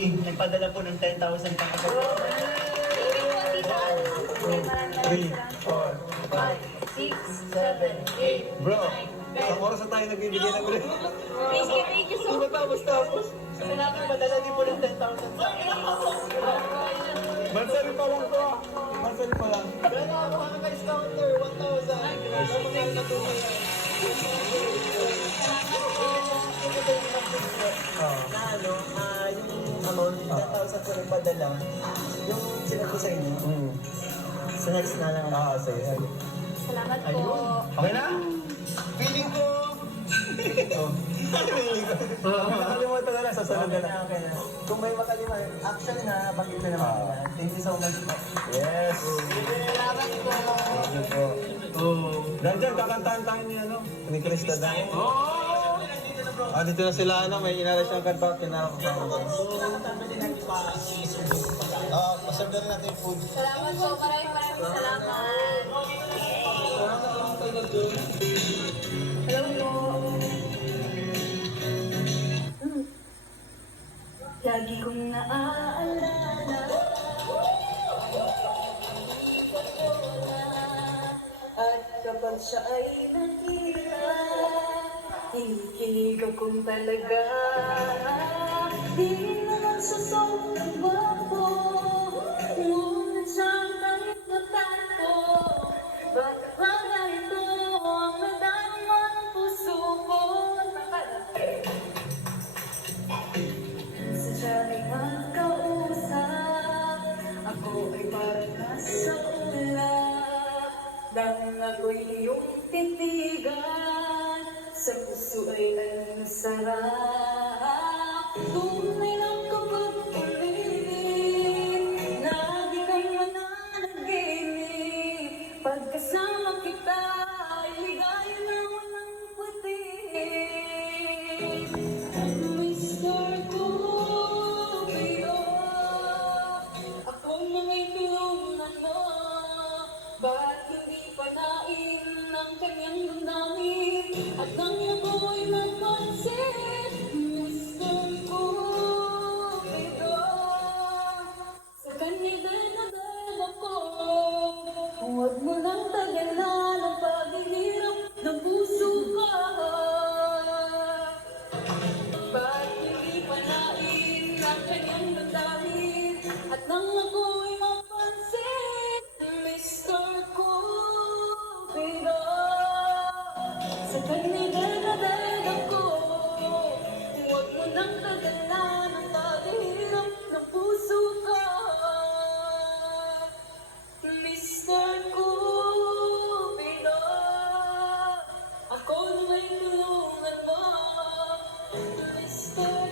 Lucky, nagpadala po ng 10,000 pang agad. 3, 4, 5, 6, 7, 8. bro, isang oras na tayo nagbibigay ng grade. Thank you so much. Tapos. Salamat, padala din po ng 10,000 sa akin. Mansari pa lang to. Mansari pa lang. Gana ako kaka-discounter, 1,000. Ang mga natuloy. Na ano, yung amount, 10,000 ko nagpadala, yung sinabi ko sa inyo, sa next na lang. Sige, sige. Salamat po. Ayun. Okay na? Feeling ko, Nakalimutan na lang, sasunod na lang. okay na. Kung may makalimutan, actually na, bakit ko naman na. Thank you so much po. Yes. Salamat po. Thank you po. Danjan, kakantahan tayo ni ano? Ni Krista Dan. Dito na sila, ano, may inaral siyang kanta, pinarap ko. Pasarap na rin natin yung food. Salamat po. Maraming salamat. Hello po. Lagi kong naaalala at kapag siya ay nakita, kinikilig akong talaga. Di naman sa sobrang bago, ngunit siyang tanging matato. Bakit ba ganito ang nadarama ng puso ko? Sa siya'y magkausap, ako ay parang nasa ulap. Nang ako'y iyong titigan, sa puso ay ang sarap. Tunay lang kapag ulit, na di ka mananaginip. Pagkasama kita, ay ligaya na walang putik. Mr. Cupido, ako na may tulungan mo. Ba't hindi panain ng kanyang damdamin at nang ako'y napansin? Mr. Cupido, sa kanya din na ako. Huwag mo nang tagalan ang paghihirap ng puso ko. Ba't hindi panain ang kanyang damdamin at nang ako'y mapansin? Mr. Cupido, sa kanya din ako. Huwag mo nang tagalan ang paghihirap ng puso ko. Mr. Cupido, ako na may tulungan mo. Mr.